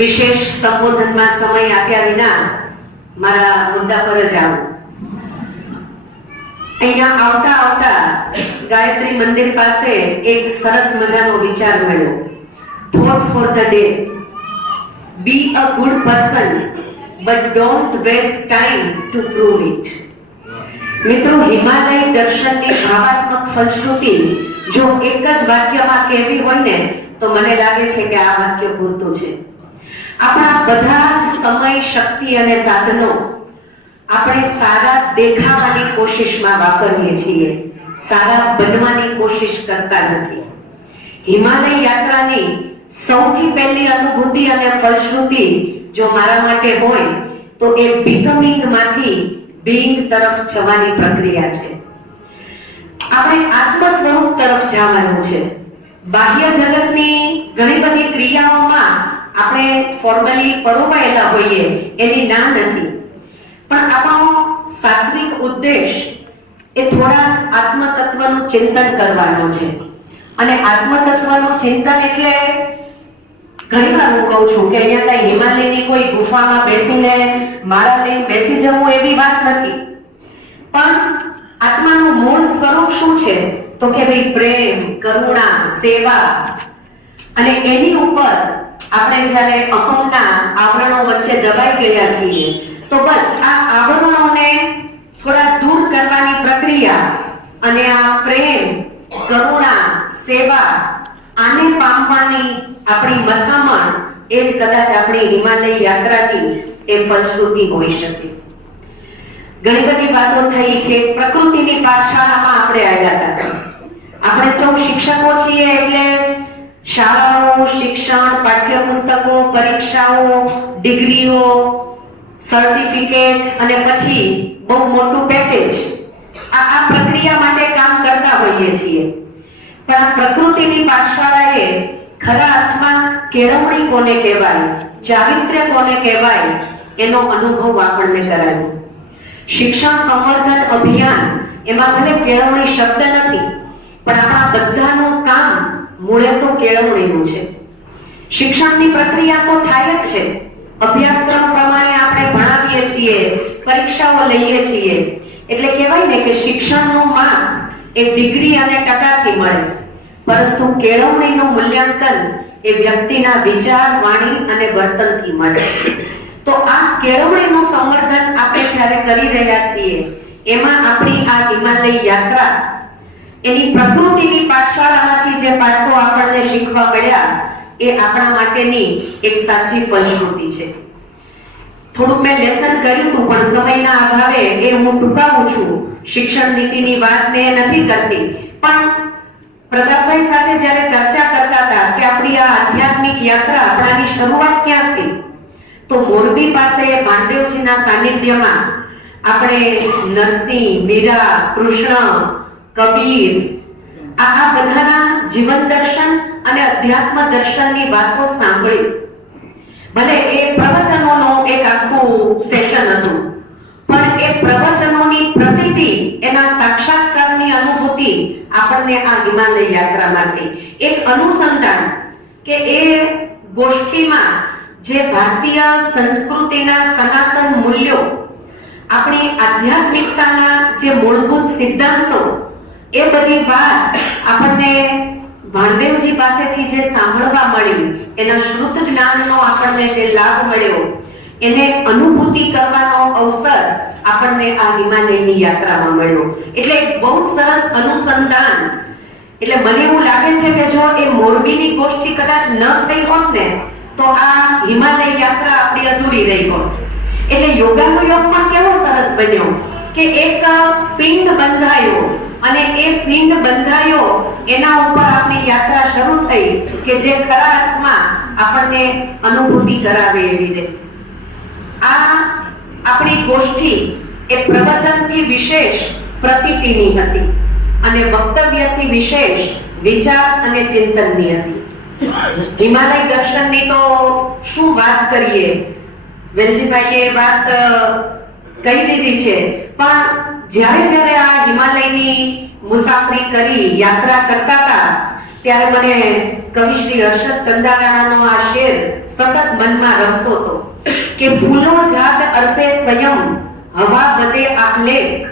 વિશેષ સંબોધનમાં સમય આપ્યા વિના મારા મુદ્દા પર જ આવું. અહીંયા આવતા આવતા ગાયત્રી મંદિર પાસે એક સરસ મજાનો વિચાર મળ્યો. Thought for the day: be a good person but don't waste time to prove it. મિત્રો, હિમાલય દર્શનની ભાવાત્મક ફલશ્રુતિ જો એક જ વાક્યમાં કહેવી હોય ને તો મને લાગે છે કે આ વાક્ય પૂરતું છે. આપણા બધા જ સમય, શક્તિ અને સાધનો આપણે સારા દેખાવાની કોશિશમાં વાપરીએ છીએ, સારા બનવાની કોશિશ કરતા નથી. હિમાલય યાત્રાની સૌથી પહેલી અનુભૂતિ અને ફલશ્રુતિ જો મારા માટે હોય તો એ બીકમિંગ માંથી બીંગ તરફ જવાની પ્રક્રિયા છે. આપણે આત્મ સ્વરૂપ તરફ જવાનું છે. બાહ્ય જગતની ઘણી બધી ક્રિયાઓમાં આપણે ફોર્મલી પરોવાયેલા હોઈએ એની ના નથી, પણ આપણો સાત્વિક ઉદ્દેશ એ થોડા આત્મતત્વનું ચિંતન કરવાનો છે. અને આત્મતત્વનું ચિંતન એટલે ઘણી વાર હું કહું છું કે અહીંયા કઈ હિમાલયની કોઈ ગુફામાં બેસીને માળા લઈને બેસી જવું એવી વાત નથી, પણ આત્માનું મૂળ સ્વરૂપ શું છે તો કે ભાઈ પ્રેમ, કરુણા, સેવા. અને એની ઉપર આપણે જ્યારે અહમના આવરણો વચ્ચે દબાઈ ગયા છીએ તો બસ આ આવરણોને થોડા દૂર કરવાની પ્રક્રિયા અને આ પ્રેમ, કરુણા, સેવા આને પામવાની આપણી મથામણ એ જ કદાચ આપણી હિમાલય યાત્રાની એ ફલશ્રુતિ હોઈ શકે. ઘણી બધી વાતો થઈ કે પ્રકૃતિની પાઠશાળામાં આપણે આવ્યા હતા. આપણે સૌ શિક્ષકો છીએ એટલે શાળાઓ, શિક્ષણ, પાઠ્યપુસ્તકો, પરીક્ષાઓ, ડિગ્રીઓ, સર્ટિફિકેટ અને પછી બહુ મોટું પેકેજ આ પ્રક્રિયા માટે કામ કરતા હોઈએ છીએ. પણ આ પ્રકૃતિની પાઠશાળાએ ખરા અર્થમાં કેળવણી કોને કહેવાય, ચારિત્ર્ય કોને કહેવાય એનો અનુભવ આપણને કરાવ્યો. શિક્ષણ સંવર્ધન અભિયાન એમાં ભલે કેળવણી શબ્દ નથી, પણ આપણા બધાનું કામ મૂળે તો કેળવણીનું છે. શિક્ષણની પ્રક્રિયા તો થાય જ છે. અભ્યાસક્રમ પ્રમાણે આપણે ભણાવીએ છીએ, પરીક્ષાઓ લઈએ છીએ, એટલે કહેવાય ને કે શિક્ષણનું માપ એ ડિગ્રી અને ટકાથી મળે, પરંતુ કેળવણીનું મૂલ્યાંકન એ વ્યક્તિના વિચાર, વાણી અને વર્તનથી મળે. તો આ કેળવણીનું સંવર્ધન આપણે જ્યારે કરી રહ્યા છીએ એમાં આપણી આ હિમાલય યાત્રા એની પ્રકૃતિની પાઠશાળામાંથી જે પાઠો આપણને શીખવા મળ્યા એ આપણા માટેની એક સાચી ફલશ્રુતિ છે. થોડુંક મેં લેસન કર્યું હતું પણ સમયના અભાવે એ હું ટૂંકાવું છું. શિક્ષણ નીતિની વાત મેં નથી કરતી, પણ પ્રતાપભાઈ સાથે જ્યારે ચર્ચા કરતા હતા કે આપણી આ આધ્યાત્મિક યાત્રા આપણાની શરૂઆત ક્યાંથી, તો મોરબી પાસે માંડેવજીના સાનિધ્યમાં આપણે નરસિંહ, મીરા, કૃષ્ણ, કબીર આ બધાના જીવન દર્શન અને અધ્યાત્મ દર્શનની વાતો સાંભળી. ભલે એ પ્રવચનોનો એક આખું સેશન હતું, પણ એ પ્રવચનોની પ્રતીતિ, એના સાક્ષાત્કારની અનુભૂતિ આપણને આ હિમાલય યાત્રામાંથી એક અનુસંધાન કે એ ગોષ્ઠીમાં જે ભારતીય સંસ્કૃતિના સનાતન મૂલ્યો, આપણી આધ્યાત્મિકતાના જે મૂળભૂત સિદ્ધાંતો, એ બધી વાત આપણને ભાણદેવજી પાસેથી જે સાંભળવા મળી, એના શ્રુત જ્ઞાનનો આપણને જે લાભ મળ્યો, એને અનુભૂતિ કરવાનો અવસર આપણને આ હિમાલયની યાત્રામાં મળ્યો. એટલે બહુ સરસ અનુસંધાન. એટલે મને એવું લાગે છે કે જો એ મોરબીની ગોષ્ઠી કદાચ ન થઈ હોત ને તો આ હિમાલય યાત્રા આપણી અધૂરી રહી હોત. એટલે યોગાનો યોગ પણ કેવો સરસ બન્યો કે એક પિંડ બંધાયો અને એ પિંડ બંધાયો એના ઉપર આપણી યાત્રા શરૂ થઈ કે જે ખરા અર્થમાં આપણને અનુભૂતિ કરાવે એવી રહી. આ આપણી ગોષ્ઠી એ પ્રવચનથી વિશેષ પ્રતીતિની હતી અને વક્તવ્યથી વિશેષ વિચાર અને ચિંતનની હતી. હિમાલય દર્શનની તો શું વાત કરીએ, વેલજીભાઈએ વાત કહી દીધી છે, પણ જ્યારે જ્યારે આ હિમાલયની મુસાફરી કરી, યાત્રા કરતા હતા ત્યારે મને કવિ શ્રી હર્ષદ ચંદારાણાનો આ શેર સતત મનમાં રમતો હતો કે ફૂલો જાત અર્પે સ્વયં, હવા બધે આલેખ,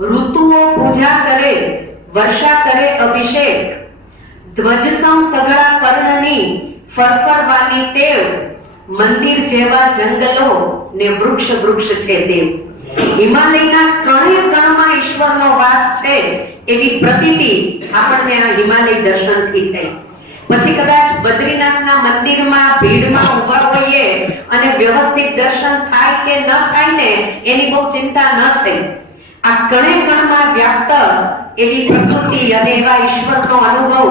ઋતુઓ પૂજા કરે, વર્ષા કરે અભિષેક, ધ્વજસમ સઘળા કર્ણની ફરફરવાની ટેવ, મંદિર જેવા જંગલો ને વૃક્ષ વૃક્ષ છે દેવ. હિમાલયના કણે કણમાં ઈશ્વરનો વાસ છે એવી પ્રતીતિ આપણને આ હિમાલય દર્શનથી થઈ. પછી કદાચ બદ્રીનાથના મંદિરમાં ભીડમાં ઊભા હોઈએ અને વ્યવસ્થિત દર્શન થાય કે ન થાય ને એની બહુ ચિંતા ન થઈ. આ કણે કણમાં વ્યાપ્ત એવી પ્રકૃતિ અને એવા ઈશ્વરનો અનુભવ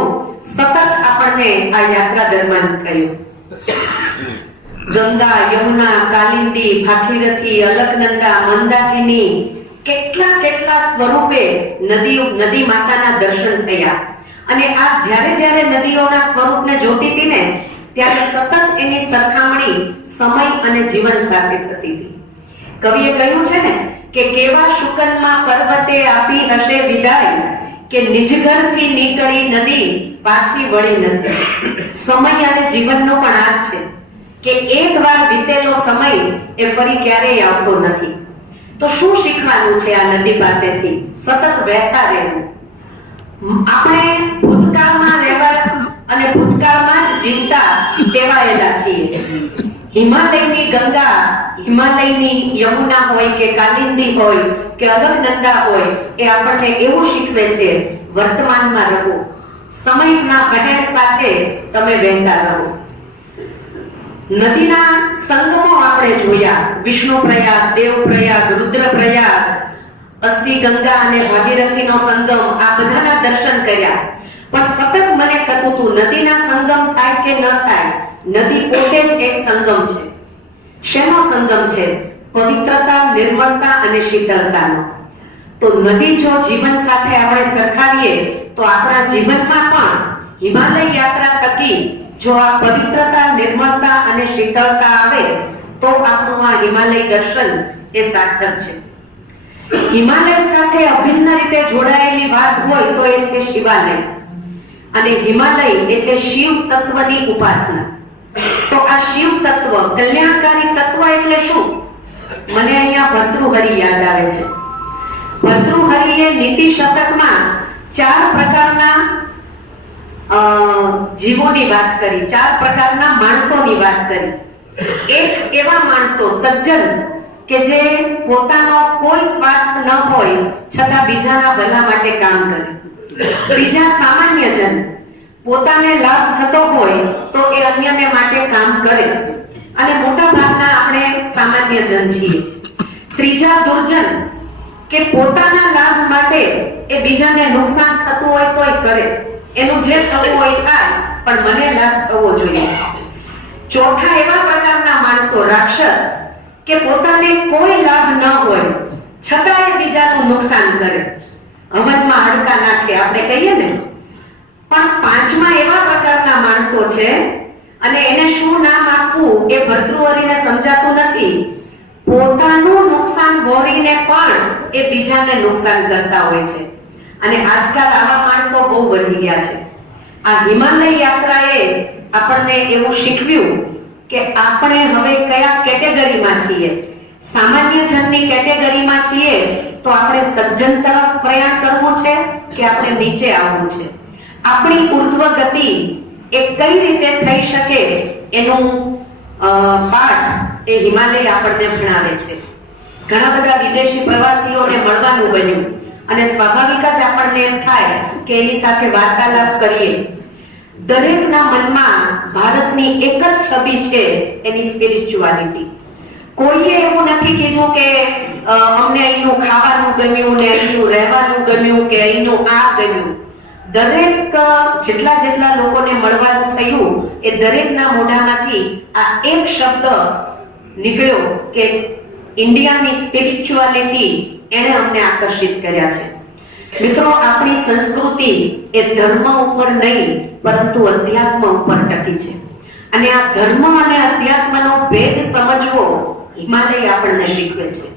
સતત આપણને આ યાત્રા દરમિયાન થયો. ગંગા, યમુના, કાલિંદી, ભાગીરથી, અલકનંદા, મંદાકિની કેટલા કેટલા સ્વરૂપે નદી માતાના દર્શન થયા. અને આ જ્યારે નદીઓના સ્વરૂપને જોતી હતી ને ત્યારે સતત એની સરખામણી સમય અને જીવન સાથે થતી હતી. કવિએ કહ્યું છે ને કે કેવા શુકનમાં પર્વતે આપી હશે વિદાય, કે નિજ ઘરથી નીકળી નદી પાછી વળી નથી. સમય અને જીવનનો પણ આ છે કે એકવાર વીતેલો સમય એ ફરી ક્યારેય આવતો નથી. તો શું શીખવાનું છે આ નદી પાસેથી? સતત વહેતા રહેવું. આપણે ભૂતકાળમાં રહેવા અને ભૂતકાળમાં જ જીવતા ટેવાયેલા છીએ. હિમાલયની ગંગા, હિમાલયની યમુના હોય કે કાલિંદી હોય કે અલકનંદા હોય એ આપણને એવું શીખવે છે વર્તમાનમાં રહો, સમયના વહેણ સાથે તમે વહેતા રહો. નદીના સંગમો આપણે જોયા, વિષ્ણુ પ્રયાગ, દેવ પ્રયાગ, રુદ્ર પ્રયાગ, અસ્સી ગંગા અને ભાગીરથીનો સંગમ, આ બધાના દર્શન કર્યા. પણ સતત મને થતું હતું નદીના સંગમ થાય કે ન થાય, નદી પોતે જ એક સંગમ છે. શેનો સંગમ છે? પવિત્રતા, નિર્મળતા અને શીતળતાનો. તો નદી જો જીવન સાથે આપણે સરખાવીએ તો આપણા જીવનમાં પણ હિમાલય યાત્રા થકી જો આ પવિત્રતા, નિર્મળતા અને શીતળતા આવે તો આપણું આ હિમાલય દર્શન એ સાર્થક છે. હિમાલય સાથે અભિન્ન રીતે જોડાયેલી વાત હોય તો એ છે શિવાલય. અને હિમાલય એટલે શિવ તત્વની ઉપાસના. તો આ શિવ તત્વ, કલ્યાણકારી તત્વ એટલે શું? મને અહીંયા ભર્તૃહરિ યાદ આવે છે. ભર્તૃહરિએ નીતિ શતકમાં 4 પ્રકારના જીવોની વાત કરી, 4 પ્રકારના માણસોની વાત કરી. એક એવા માણસો સજ્જન કે જે પોતાનો કોઈ સ્વાર્થ ન હોય છતાં બીજાના ભલા માટે કામ કરે. બીજા સામાન્ય જન, પોતાને લાભ થતો હોય તો એ અન્યને માટે કામ કરે. અને મોટા ભાગના આપણે સામાન્ય જન છીએ. ત્રીજા દુર્જન કે પોતાના લાભ માટે એ બીજાને નુકસાન થતું હોય તોય કરે, એનું જે થવું હોય થાય પણ મને લાભ થવો જોઈએ. ચોથા એવા પ્રકારના માણસો રાક્ષસ કે પોતાને કોઈ લાભ ન હોય છતાંય બીજાનું નુકસાન કરે, હવનમાં હડકા નાખે આપણે કહીએ ને. પણ પાંચમા એવા પ્રકારના માણસો છે અને એને શું નામ આપવું એ ભર્તૃહરિને સમજાતું નથી. પોતાનું નુકસાન વહોરીને પણ એ બીજાને નુકસાન કરતા હોય છે. અને આજકાલ આવા માણસો બહુ વધી ગયા છે. આ હિમાલય યાત્રાએ આપણને એવું શીખવ્યું કે આપણે હવે કયા કેટેગરીમાં છીએ. સામાન્ય જનની કેટેગરીમાં છીએ તો આપણે સજ્જન તરફ પ્રયાણ કરવું છે કે આપણે નીચે આવવું છે. આપણી ઉર્ધ્વ ગતિ એ કઈ રીતે થઈ શકે એનું પાઠ એ હિમાલય આપણને ભણાવે છે. ઘણા બધા વિદેશી પ્રવાસીઓને મળવાનું બન્યું અને સ્વાભાવિક જ આપણને એમ થાય કે એની સાથે વાર્તાલાપ કરીએ. દરેકના મનમાં ભારતની એક જ છબી છે, એની સ્પિરિચ્યુઆલિટી. કોઈએ એવું નથી કીધું કે અમને અહીંનું ખાવાનું ગમ્યું ને અહીંનું રહેવાનું ગમ્યું કે અહીંનું આ ગમ્યું. દરેક જેટલા લોકોને મળવાનું થયું એ દરેકના મોઢામાંથી આ એક શબ્દ નીકળ્યો કે ઇન્ડિયાની સ્પિરિચ્યુઆલિટી એને અમને આકર્ષિત કર્યા છે. મિત્રો, આપણી સંસ્કૃતિ એ ધર્મ ઉપર નહીં પરંતુ અધ્યાત્મ ઉપર ટકી છે. અને આ ધર્મ અને અધ્યાત્મનો ભેદ સમજવો હિમાલય આપણને શીખવે છે.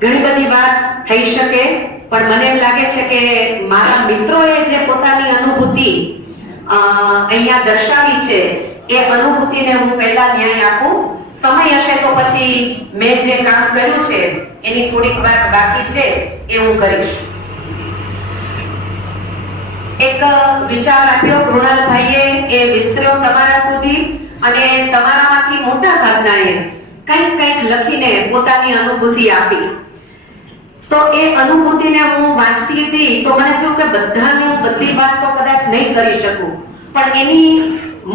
ઘણી બધી વાત થઈ શકે, પણ મને એમ લાગે છે કે મારા મિત્રોએ જે પોતાની અનુભૂતિ અહીંયા દર્શાવી છે એ અનુભૂતિને હું પહેલા ન્યાય આપું. સમય હશે તો પછી મેં જે કામ કર્યું છે એની થોડીક વાત બાકી છે એ હું કરીશ. એક વિચાર આપ્યો કૃણાલભાઈએ, એ વિસ્તર્યો તમારા સુધી, અને તમારામાંથી મોટા ભાગનાએ કંઈક લખીને પોતાની અનુભૂતિ આપી. તો એ અનુભૂતિને હું વાંચતી હતી તો મને થયું કે બધાની બધી વાત તો કદાચ નહીં કરી શકું, પણ એની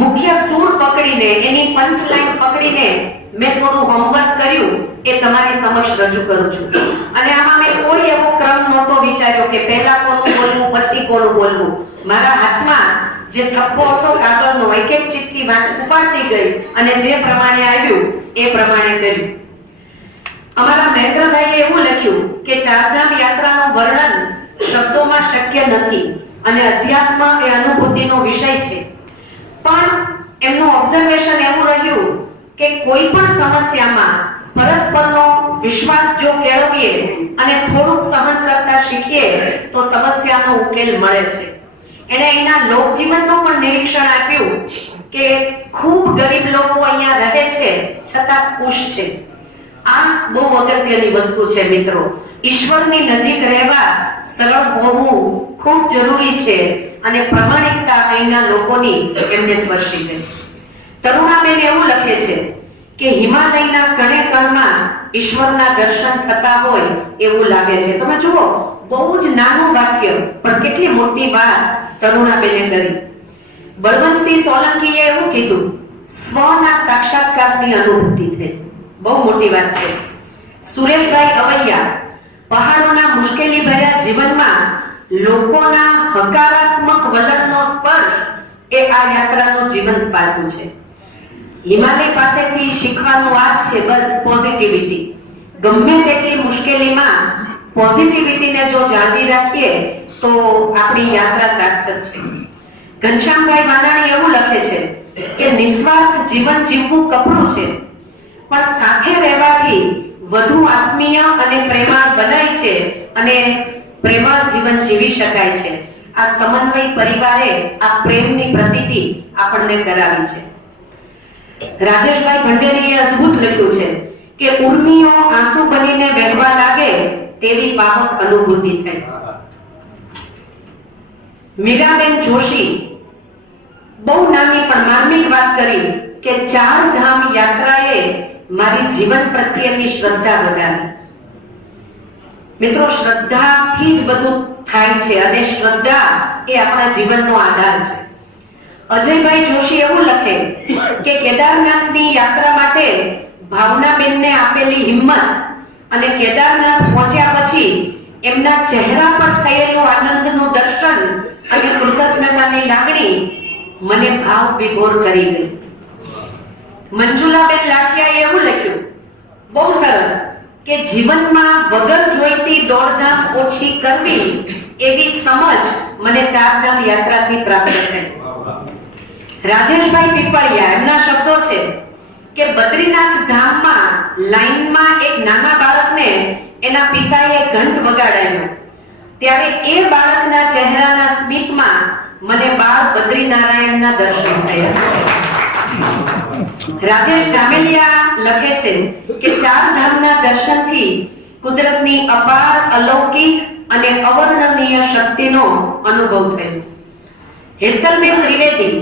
મુખ્ય સૂર પકડીને, એની પંચલાઈન પકડીને મેં થોડું હોમવર્ક કર્યું, એ તમારી સમક્ષ રજૂ કરું છું. અને આમાં મેં કોઈ એવો ક્રમ નહોતો વિચાર્યો કે પહેલા કોનું બોલવું પછી કોનું બોલવું. મારા હાથમાં જે થપ્પો હતો કાગળનો, એક એક ચિઠ્ઠી ઉપાડતી ગઈ અને જે પ્રમાણે આવ્યું એ પ્રમાણે કર્યું. અમારા મહેન્દ્રભાઈએ એવું લખ્યું કે ચારધામ યાત્રાનું વર્ણન શબ્દોમાં શક્ય નથી અને અધ્યાત્મ એ અનુભૂતિનો વિષય છે. પણ એમનું ઓબ્ઝર્વેશન એવું રહ્યું કે કોઈ પણ સમસ્યામાં પરસ્પરનો વિશ્વાસ જો કેળવીએ અને થોડુંક સહન કરતા શીખીએ તો સમસ્યાનો ઉકેલ મળે છે. એણે એના લોકજીવનનું પણ નિરીક્ષણ આપ્યું કે ખૂબ ગરીબ લોકો અહીંયા રહે છે છતાં ખુશ છે. આ બહુ અગત્યની વસ્તુ છે મિત્રો. ઈશ્વરની નજીક રહેવા સરળ હોવું ખૂબ જરૂરી છે અને પ્રમાણિકતા અહીંના લોકોની એમને સ્પર્શી ગઈ. તરુણાબેન એવું લખે છે કે હિમાલયના કણે કણમાં ઈશ્વરના દર્શન થતા હોય એવું લાગે છે. તમે જુઓ, બહુ જ નાનું વાક્ય પણ કેટલી મોટી વાત તરુણાબેને કરી. બળવંતસિંહ સોલંકીએ એવું કીધું, સ્વના સાક્ષાત્કારની અનુભૂતિ થઈ. બહુ મોટી વાત છે. સુરેશભાઈ અવૈયા, પહાડોના મુશ્કેલી ભર્યા જીવનમાં લોકોના હકારાત્મક વલણનો સ્પર્શ એ આ યાત્રાનું જીવંત પાસું છે. હિમાલય પાસેથી શીખવાનું આ છે, બસ પોઝિટિવિટી. ગમે તેટલી મુશ્કેલીમાં પોઝિટિવિટીને જો જાળવી રાખીએ તો આપણી યાત્રા સાર્થક છે. ઘનશ્યામભાઈ વાનાણી એવું લખે છે કે નિસ્વાર્થ જીવન જીવવું કપરું છે, પણ સાથે રહેવાથી વધુ આત્મીય અને પ્રેમાળ બનાય છે અને પ્રેમાળ જીવન જીવી શકાય છે. આ સમન્વય પરિવારે આ પ્રેમની પ્રતીતિ આપણને કરાવી છે. રાજેશભાઈ ભંડેરીએ અદ્ભુત લખ્યું છે કે ઉર્મિઓ આંસુ બનીને વહેવા લાગે તેવી પાવક અનુભૂતિ થઈ. મીરાબેન જોશી બહુ નાની પણ માર્મિક વાત કરી કે ચાર ધામ યાત્રાએ મારી જીવન પ્રત્યેની શ્રદ્ધા વધારી. મિત્રો, શ્રદ્ધાથી જ બધું થાય છે અને શ્રદ્ધા એ આપણા જીવનનો આધાર છે. અજયભાઈ જોશી એવું લખે કે કેદારનાથની યાત્રા માટે ભાવનાબેનને આપેલી હિંમત અને કેદારનાથ પહોંચ્યા પછી એમના ચહેરા પર થયેલું આનંદનું દર્શન અને કૃતજ્ઞતાની લાગણી મને ભાવ વિભોર કરી ગઈ. મંજુલાબેન લાઠિયાએ એવું લખ્યું, બહુ સરસ, કે જીવનમાં વગર જોઈતી દોડધામ ઓછી કરવી એવી સમજ મને ચારધામ યાત્રાથી પ્રાપ્ત થઈ. રાજેશભાઈ પીપળિયા, એમના શબ્દો છે કે બદ્રીનાથ ધામમાં લાઈનમાં એક નાના બાળકને એના પિતાએ ઘંટ વગાડાયો, ત્યારે એ બાળકના ચહેરાના સ્મિતમાં મને બાળ બદ્રીનારાયણના દર્શન થયા. રાજેશ ગામેલિયા લખે છે કે ચાર ધામના દર્શનથી કુદરતની અપાર, અલૌકિક અને અવર્ણનીય શક્તિનો અનુભવ થયો. હેતલબેન ત્રિવેદી,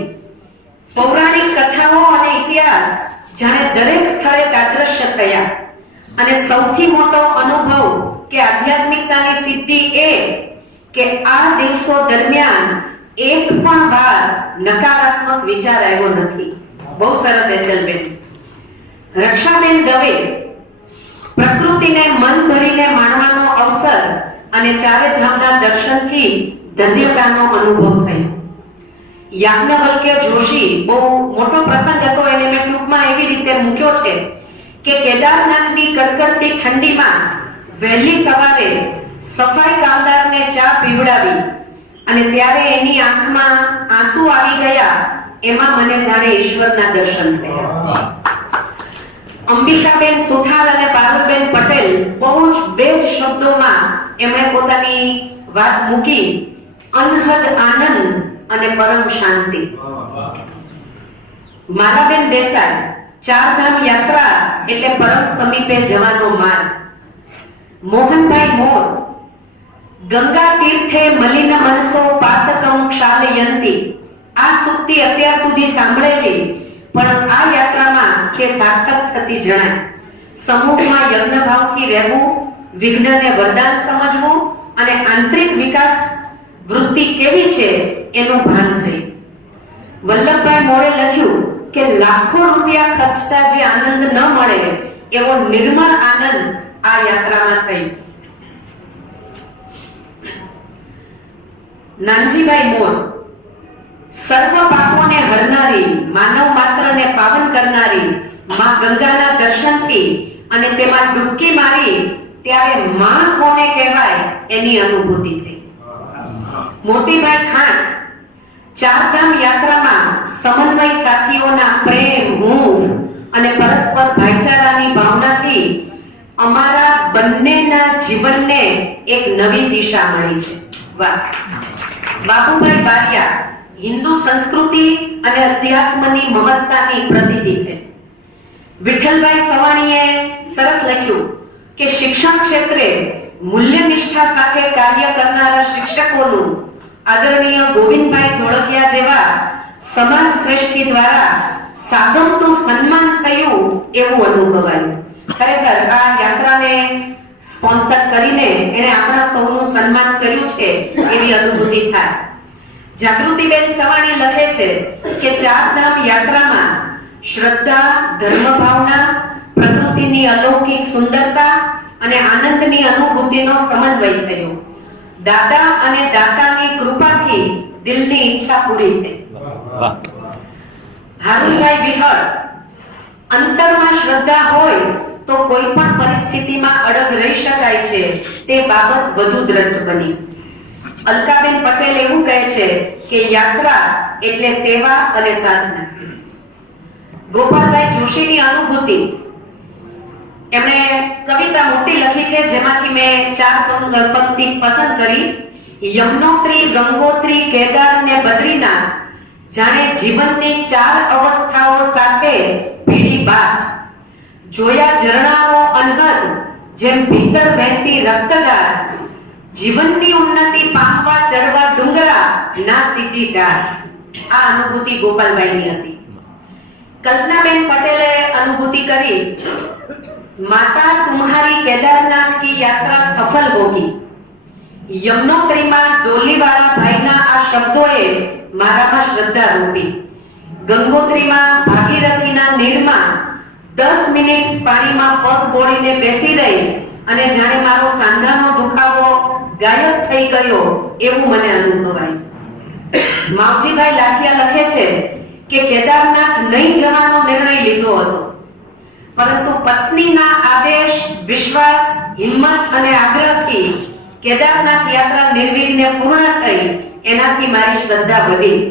પૌરાણિક કથાઓ અને ઇતિહાસ જાણે દરેક સ્થળે તાદ્રશ્ય થયા અને સૌથી મોટો અનુભવ કે આધ્યાત્મિકતાની સિદ્ધિ એ કે આ દિવસો દરમિયાન એક પણ વાર નકારાત્મક વિચાર આવ્યો નથી. બહુ સરસ હેતલબેન. રક્ષાબેન દવે, પ્રકૃતિને મન ભરીને માણવાનો અવસર અને ચારે ધામના દર્શનથી ધન્યતાનો અનુભવ થયો. યાજ્ઞવલ્ક્ય જોશી, બહુ મોટો પ્રસંગ હતો, એને મેં ટૂંકમાં એવી રીતે મૂક્યો છે કે કેદારનાથની કડકડતી ઠંડીમાં વહેલી સવારે સફાઈ કામદારને ચા પીવડાવી અને ત્યારે એની આંખમાં આંસુ આવી ગયા. એમાં મને જાણે ઈશ્વરના દર્શન થયા. અંબિકાબેન સુથાર અને પારુલબેન પટેલ બહુ જ બે જ શબ્દોમાં એમણે પોતાની વાત મૂકી, અનહદ આનંદ અને પરમ શાંતિ. માલાબેન દેસાઈ, ચારધામ યાત્રા એટલે પરમ સમીપે જવાનો માર્ગ. મોહનભાઈ મોર, ગંગા તીર્થે મલિન મનસો પાતકમ ક્ષાલયંતી. આ સુક્તિ અત્યાર સુધી સાંભળેલી, પણ આ યાત્રામાં તે સાર્થક થતી જણાય. સમૂહમાં યજ્ઞ ભાવથી રહેવું, વિઘ્નને વરદાન સમજવું અને આંતરિક વિકાસ વૃત્તિ કેવી છે એનું ભાન થયું. વલ્લભભાઈ મોરે લખ્યું કે લાખો રૂપિયા ખર્ચતા જે આનંદ ન મળે એવો નિર્મળ આનંદ આ યાત્રામાં થયો. નાનજીભાઈ મોર, સર્વ પાપોને હરનારી, માનવ માત્રને પાવન કરનારી માં ગંગાના દર્શનથી અને તેમાં ડૂબકી મારી ત્યારે માં કોને કહેવાય એની અનુભૂતિ થઈ. મોતીભાઈ ખાન, ચારધામ યાત્રામાં સમન્વય સાથીઓના પ્રેમ, હૂંફ અને પરસ્પર ભાઈચારાની ભાવનાથી અમારા બંનેના જીવનને એક નવી દિશા મળી છે. વાહ. બાબુભાઈ બારિયા, હિન્દુ સંસ્કૃતિ અને અધ્યાત્મની મમતાની પ્રતીતિ છે. વિઠ્ઠલભાઈ સવાણીએ સરસ લખ્યું કે શિક્ષણ ક્ષેત્રે મૂલ્યનિષ્ઠા સાથે કાર્ય કરનારા શિક્ષકોનું આદરણીય ગોવિંદભાઈ ધોળકિયા જેવા સમાજ શ્રેષ્ઠી દ્વારા સાગમનું સન્માન થયું એવું અનુભવાયું. ખરેખર આ યાત્રાને સ્પોન્સર કરીને એને આપણા સૌનું સન્માન કર્યું છે એવી અનુભૂતિ થાય. જાગૃતિબેન સવાણી લખે છે કે ચારધામ યાત્રામાં શ્રદ્ધા, ધર્મ ભાવના, પ્રકૃતિની અલૌકિક સુંદરતા અને આનંદની અનુભૂતિનો સમન્વય થયો. દાદા અને દાતાની કૃપાથી દિલની ઈચ્છા પૂરી થઈ. હારુભાઈ વિહળ, અંતરમાં શ્રદ્ધા હોય તો કોઈ પણ પરિસ્થિતિમાં અડગ રહી શકાય છે તે બાબત વધુ દ્રઢ બની. અલકાબેન પટેલ એવું કહે છે કે યાત્રા એટલે સેવા અને સાધના. ગોપાલભાઈ જોશીની અનુભૂતિ, એમણે કવિતા મોટી લખી છે જેમાંથી મેં 4 પંક્તિ પસંદ કરી. યમનોત્રી, ગંગોત્રી, કેદાર ને બદ્રીનાથ જાણે જીવનની 4 અવસ્થાઓ સાથે ભીડી બાત. જોયા ઝરણાઓ અનહદ જેમ ભીતર વહેતી રક્તધાર. જીવનની ઉન્નતિ પામવા ચડવા ડુંગરા ના સીધી ધાર. આ અનુભૂતિ ગોપાલભાઈની હતી. कल्पनाबेन पटेले अनुभूति करी, माता तुम्हारी केदारनाथ की यात्रा सफल होगी. यमुनोत्री में डोलीवाला भाईना आ शब्दोए मारामां श्रद्धा रूपी. गंगोत्री में भागीरथीना नीरमा 10 मिनिट पानी में पग बोळीने बेसी रही अने जाणे मारो सांधानो दुखावो गायब थई गयो एवुं मने अनुभवाय. मावजीभाई लाठिया लखे छे કે કેદારનાથ નહીં જવાનો નિર્ણય લીધો હતો, પરંતુ પત્નીના આદેશ, વિશ્વાસ, હિંમત અને આગ્રહથી કેદારનાથ યાત્રા નિર્વિઘ્ને પૂર્ણ થઈ. એનાથી મારી શ્રદ્ધા વધી.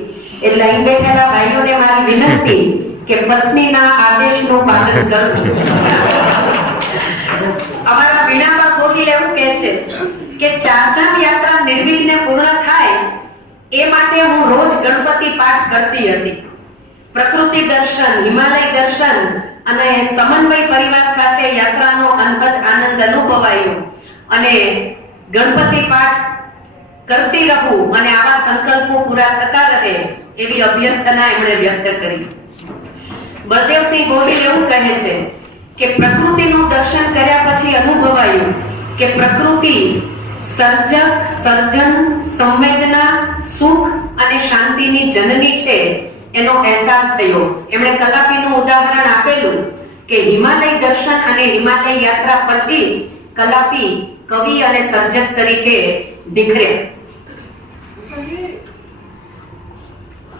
એટલે અહીં બેઠેલા ભાઈઓને મારી વિનંતી કે પત્નીના આદેશનું પાલન કરવું. અમારા વીણાબા ગોહિલ એવું કહે છે કે ચારધામ યાત્રા નિર્વિઘ્ને પૂર્ણ થાય એ માટે હું રોજ ગણપતિ પાઠ કરતી હતી. પ્રકૃતિ દર્શન, હિમાલય દર્શન અને સમન્વય પરિવાર સાથે યાત્રાનો અંતત આનંદ અનુભવાયો અને ગણપતિ પાઠ કરતી રહું અને આવા સંકલ્પો પૂરા થતા રહે એવી અભ્યર્થના એમણે વ્યક્ત કરી. બળદેવસિંહ ગોહિલ એવું કહે છે કે પ્રકૃતિનું દર્શન કર્યા પછી અનુભવાયું કે પ્રકૃતિ સર્જક, સર્જન, સંવેદના, સુખ અને શાંતિની જનની છે એનો અહેસાસ થયો. એમણે કલાપીનું ઉદાહરણ આપેલું કે હિમાલય દર્શન અને હિમાલય યાત્રા પછી જ કલાપી કવિ અને સર્જક તરીકે નીકળ્યા.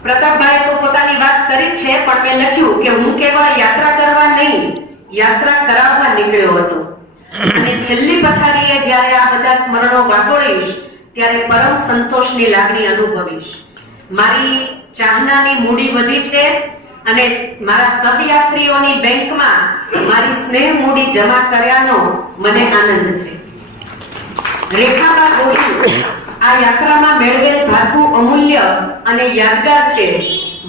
પ્રતાપભાઈએ તો પોતાની વાત કરી છે, પણ મેં લખ્યું કે હું કેવળ યાત્રા કરવા નહીં, યાત્રા કરાવવા નીકળ્યો હતો. અને છેલ્લી પથારીએ જ્યારે આ બધા સ્મરણો વાગોળીશ ત્યારે પરમ સંતોષની લાગણી અનુભવીશ. મારી ચાહનાની મૂડી વધી છે અને મારા સહયાત્રીઓની બેંકમાં મારી સ્નેહ મૂડી જમા કર્યાનો મને આનંદ છે. રેખાબા ગોહિલ આ યાત્રામાં મેળવેલ ભાથું અમૂલ્ય અને યાદગાર છે.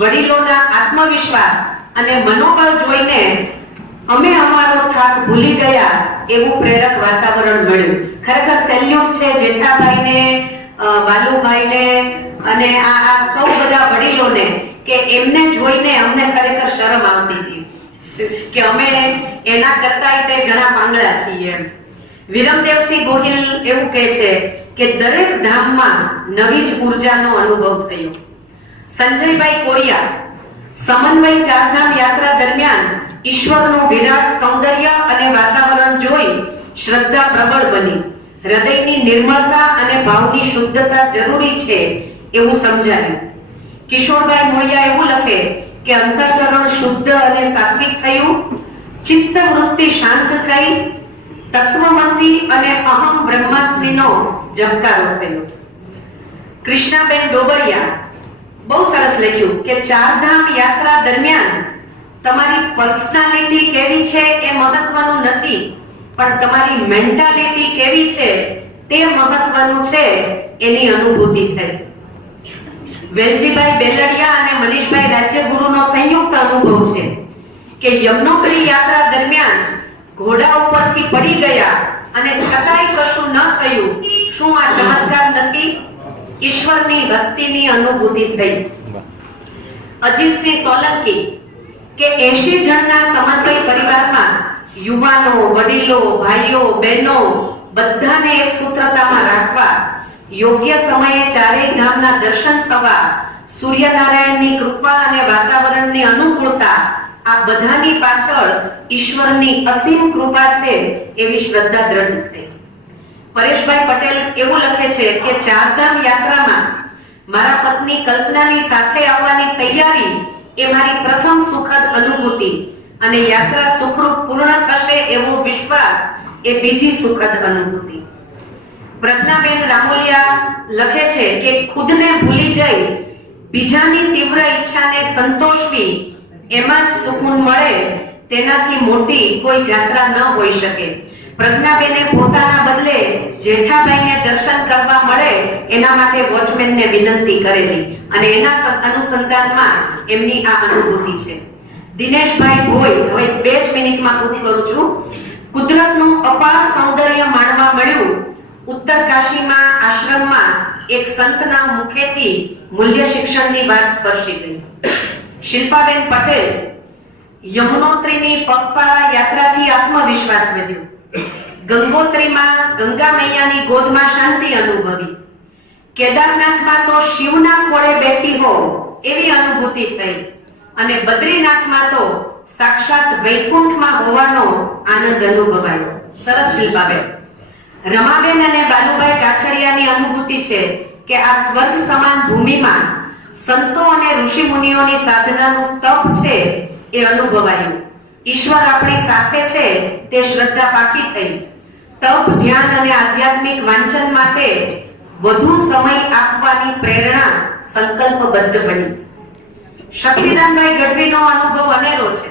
વડીલોના આત્મવિશ્વાસ અને મનોબળ જોઈને અમે અમારો થાક ભૂલી ગયા એવું પ્રેરક વાતાવરણ મળ્યું. ખરેખર સેલ્યુટ છે જેઠાભાઈને, બાલુભાઈને અને આ સૌ બધા વડીલોને કે એમને જોઈને અમને ખરેખર શરમ આવતી હતી કે અમે એના કરતા તે ઘણા પાંગળા છીએ. વિરમદેવસિંહ ગોહિલ એવું કહે છે કે દરેક ધામમાં નવી જ ઉર્જાનો અનુભવ થયો. સંજયભાઈ કોરિયા સમન્વય ચારધામ યાત્રા દરમિયાન ઈશ્વરનું વિરાટ સૌંદર્ય અને વાતાવરણ જોઈ શ્રદ્ધા પ્રબળ બની. હૃદયની નિર્મળતા અને ભાવની શુદ્ધતા જરૂરી છે એવું સમજાયું. કિશોરભાઈ મોળિયા એવું લખે કે અંતઃકરણ શુદ્ધ અને સાત્વિક થયું, ચિત્ત વૃત્તિ શાંત થઈ, તત્વમસી અને અહમ બ્રહ્માસ્મિનો જબકારો થયો. કૃષ્ણાબેન ડોબરિયા બહુ સરસ લખ્યું કે ચારધામ યાત્રા દરમિયાન તમારી પર્સનાલિટી કેવી છે એ મહત્વનું નથી, પણ તમારી મેન્ટાલિટી કેવી છે તે મહત્વનું છે એની અનુભૂતિ થઈ. વેલજીભાઈ બેલડિયા અને મનીષભાઈ રાજ્યગુરુનો સંયુક્ત અનુભવ છે કે યમનોત્રી યાત્રા દરમિયાન ઘોડા ઉપરથી પડી ગયા અને છતાંય કશું ન થયું. શું આ ચમત્કાર નથી? ઈશ્વરની હસ્તીની અનુભૂતિ થઈ. અજીતસિંહ સોલંકી કે 80 જણના સમન્વય પરિવારમાં યુવાનો, વડીલો, ભાઈઓ, બહેનો બધાને એક સૂત્રતામાં રાખવા, યોગ્ય સમયે ચારેય ધામના દર્શન થવા, સૂર્યનારાયણની કૃપા અને વાતાવરણની અનુકૂળતા, આ બધાની પાછળ ઈશ્વરની અસીમ કૃપા છે એવી શ્રદ્ધા દ્રઢ થઈ. પરેશભાઈ પટેલ એવું લખે છે કે ચારધામ યાત્રામાં મારા પત્ની કલ્પનાની સાથે આવવાની તૈયારી એ મારી પ્રથમ સુખદ અનુભૂતિ અને યાત્રા સુખરૂપ પૂર્ણ થશે એવો વિશ્વાસ એ બીજી સુખદ અનુભૂતિ. પ્રજ્ઞાબેન રામોલિયા લખે છે કે ખુદને ભૂલી જઈ બીજાની તીવ્ર ઈચ્છાને સંતોષવી એમાં જ સુકૂન મળે, તેનાથી મોટી કોઈ યાત્રા ન હોઈ શકે. પ્રજ્ઞાબેને પોતાના બદલે જેઠાભાઈને દર્શન કરવા મળે એના માટે વોચમેનને વિનંતી કરેલી અને એના અનુસંધાનમાં એમની આ અનુભૂતિ છે. દિનેશભાઈ ભોઈ, હવે 2 જ મિનિટમાં પૂરું કરું છું. કુદરતનું અપાર સૌંદર્ય માણવા મળ્યું. ઉત્તરકાશીમાં આશ્રમમાં એક સંતના મુખેથી મૂલ્ય શિક્ષણની વાત સ્પર્શી ગઈ. શિલ્પાબેન પટેલ યમુનોત્રીની પગપાળા યાત્રાથી આત્મવિશ્વાસ વધ્યો. ગંગોત્રીમાં ગંગા મૈયાની ગોદમાં શાંતિ અનુભવી. કેદારનાથમાં તો શિવના ખોળે બેઠી હો એવી અનુભૂતિ થઈ અને બદ્રીનાથમાં તો સાક્ષાત વૈકુંઠમાં હોવાનો આનંદ અનુભવાયો. સરસ શિલ્પાબેન. રમાબેન અને બાલુભાઈ કાછડિયાની અનુભૂતિ છે કે આ સ્વર્ગ સમાન ભૂમિમાં સંતો અને ઋષિ મુનિઓની સાધનાનું તપ છે એ અનુભવાયું. ઈશ્વર આપણી સાથે છે તે શ્રદ્ધા પાકી થઈ. તપ, ધ્યાન અને આધ્યાત્મિક વાંચન માટે વધુ સમય આપવાની પ્રેરણા સંકલ્પબદ્ધ બની. શક્તિદાનભાઈ ગઢવીનો અનુભવ અનેરો છે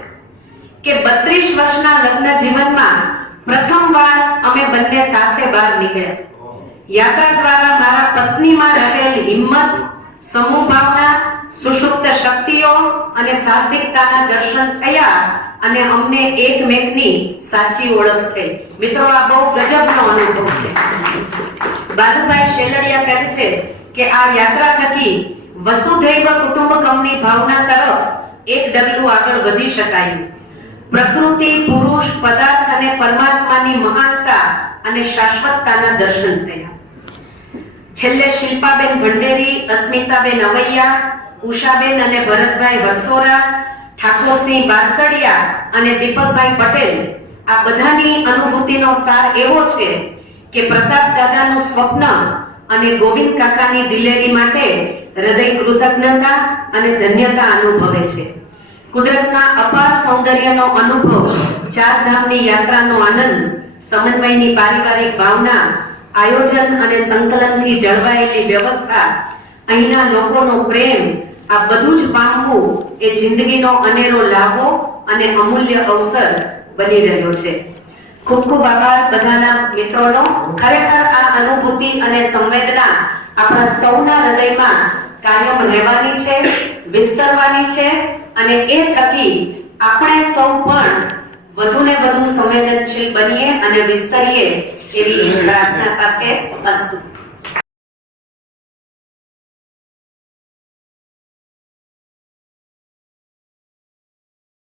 કે 32 વર્ષના લગ્ન જીવનમાં પ્રથમવાર અમે બંને સાથે બહાર નીકળ્યા. યાત્રા દ્વારા મારા પત્નીમાં રહેલ હિંમત, સમૂહ ભાવના, સુષુપ્ત શક્તિઓ અને સાહસિકતાના દર્શન થયા અને અમને એકમેકની સાચી ઓળખ થઈ. મિત્રો, આ બહુ ગજબનો અનુભવ છે. બાલુભાઈ શેલડિયા કહે છે કે આ યાત્રા થકી વસુધૈવ કુટુંબકમની ભાવના તરફ એક ડગલું આગળ વધી શકાયું. પ્રકૃતિ, પુરુષ, પદાર્થ અને પરમાત્માની મહાનતા અને શાશ્વતતાના દર્શન થયા. છેલ્લે શિલ્પાબેન ભંડેરી, અસ્મિતાબેન અવૈયા, ઉષાબેન અને ભરતભાઈ વરસોરા, ઠાકોરસિંહ બારસડિયા અને દીપકભાઈ પટેલ, આ બધાની અનુભૂતિનો સાર એવો છે કે પ્રતાપ દાદાનું સ્વપ્ન અને ગોવિંદ કાકાની દિલેરી માટે હૃદય કૃતજ્ઞતા અને ધન્યતા અનુભવે છે. કુદરતના અપાર સૌંદર્યનો અનુભવ, ચારધામની યાત્રાનો આનંદ, સમન્વયની પારિવારિક ભાવના, આયોજન અને સંકલનથી જળવાયેલી વ્યવસ્થા, અહીંના લોકોનો પ્રેમ, આ બધું જ પામવું એ જિંદગીનો અનેરો લાભો અને અમૂલ્ય અવસર બની રહ્યો છે. ખૂબ ખૂબ આભાર બધાના મિત્રોનો. ખરેખર આ અનુભૂતિ અને સંવેદના આપણા સૌના હૃદયમાં કાયમ રહેવાની છે, વિસ્તરવાની છે અને એ થકી આપણે સૌ પણ વધુને વધુ સંવેદનશીલ બનીએ અને વિસ્તરીએ એવી પ્રાર્થના સાથે અસ્તુ.